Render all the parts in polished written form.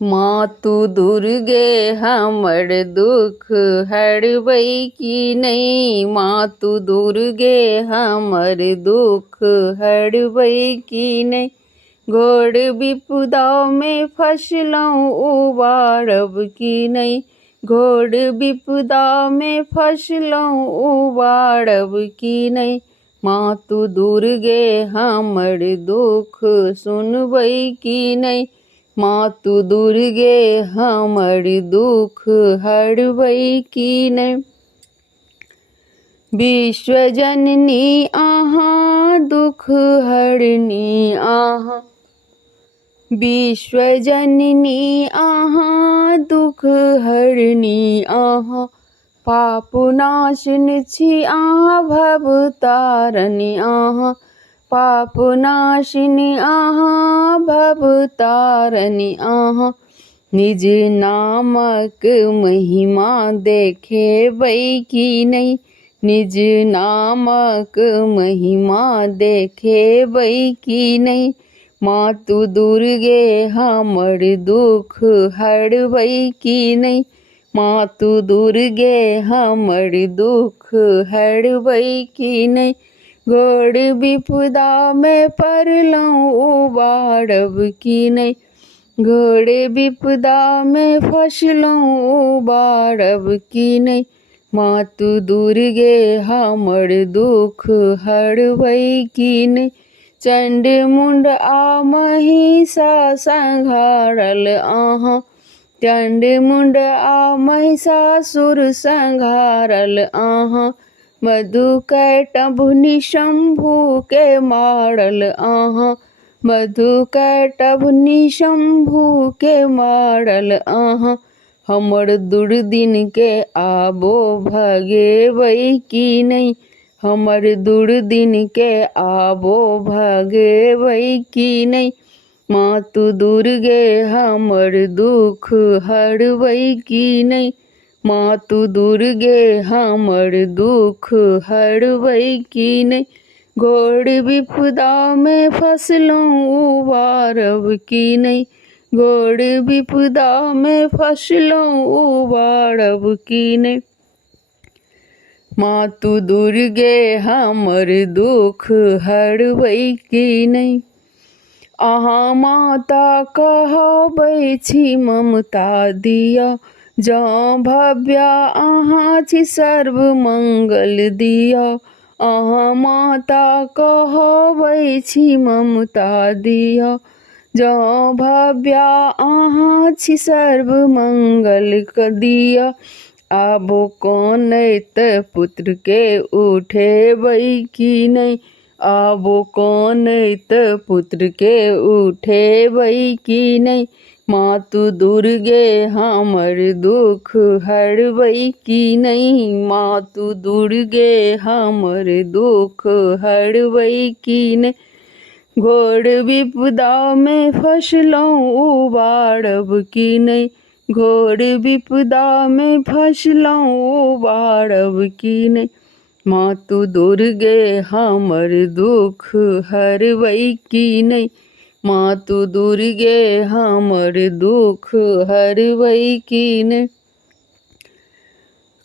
मातु दुर्गे हमर दुख हरबै की नहीं। मातु दुर्गे हमर दुख हरबै की नहीं। घोर विपदा में फसलहुँ उबारब की नहीं। घोर विपदा में फसलहुँ उबारब की नहीं। मातु दुर्गे हमर दुख सुनबै की नहीं। मातु दुर्गे हमर दुख हरबै की नहीं। विश्वजननी अहाँ दुख हरनी अहाँ। विश्वजननी अहाँ दुख हरनी अहाँ। पाप नाशन छी अहाँ भवतारणी अहाँ। पाप नाशिनी अहाँ भवतारणी अहाँ। निज नामक महिमा देखेबै की नहीं। निज नामक महिमा देखेबै की नहीं। मातु दुर्गे हमर दुख हरबै की नहीं। मातु दुर्गे हमर दुख हरबै की नहीं। घोर विपदा में पड़लहुँ उबारब की नहीं। घोर विपदा में फसलहुँ उबारब की नहीं। मातु दुर्गे हमर दुख हरबै की नहीं। चंड मुंड आ महिषा संहारल अहाँ। चंड मुंड आ महिषासुर संहारल अहाँ। मधुकैटभ निशंभु के मारल अहाँ। मधुकैटभ निशंभु के मारल अहाँ। हमर दुर्दिन के आबो भगेबै की नहीं। हमर दुर्दिन के आबो भगेबै की नहीं। मातु दुर्गे हमर दुख हरबै की नहीं। मातु दुर्गे हमर दुख हरबै की नहीं। घोर विपदा में फसलहुँ उबारब की नहीं। घोर विपदा में फसलहुँ उबारब की नहीं। मातु दुर्गे हमर दुख हरबै की नहीं। अहाँ माता कहबै छी ममता दिअ। जँ भव्या अहाँ छी सर्व मंगल दिअ। अहाँ माता कहबै छी ममता दिअ। जँ भव्या अहाँ छी सर्व मंगल दिअ। आबो कानैत पुत्र के उठेबै की नहीं। आबो कानैत पुत्र के उठेबै की नहीं। मातु दुर्गे हमर दुख हरबै की नहीं। मातु दुर्गे हमर दुख हरबै की नहीं। घोर विपदा में फसलहुँ उबारब की नहीं। घोर विपदा में फसलहुँ उबारब की नहीं। मातु दुर्गे हमर दुख हरबै की नहीं। मातु दुर्गे हमर दुख हरबै की नहीं।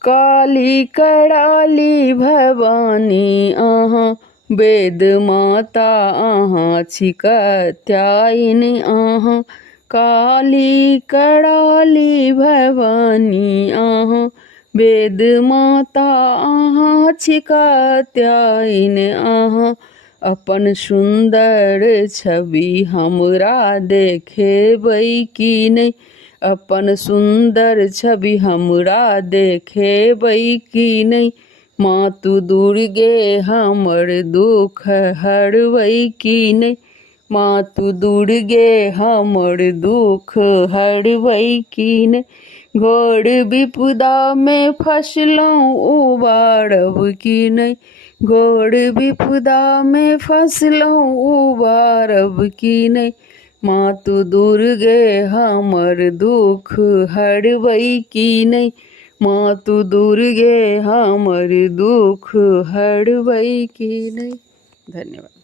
काली कराली भवानी अहाँ। वेद माता अहाँ छी कात्यायनी अहाँ। काली कराली भवानी अहाँ। वेद माता अहाँ छी कात्यायनी अहाँ। अपन सुंदर छवि हमरा देखेबै की नहीं। अपन सुंदर छवि हमरा देखेबै की नहीं। मातु दुर्गे हमर दुख हरबै की नहीं। मातु दुर्गे हमर दुख हरबै की नहीं। घोर विपदा में फसलहुँ उबारब की नहीं। घोर विपदा में फसलहुँ उबारब की नहीं। मातु दुर्गे हमर दुख हरबै की नहीं। मातु दुर्गे हमर दुख हरबै की नहीं। धन्यवाद।